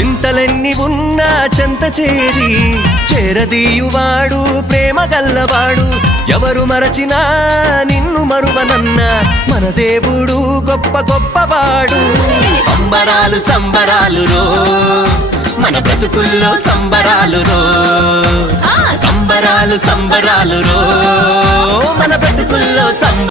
చింతలెన్ని ఉన్నా చెంత చేరి చేరదీయువాడు ప్రేమ గల్లవాడు. ఎవరు మరచినా నిన్ను మరువనన్న మన దేవుడు గొప్ప గొప్పవాడు. సంబరాలు సంబరాలు రో మన బ్రతుకుల్లో సంబరాలు రో, సంబరాలు సంబరాలు రో మన బ్రతుకుల్లో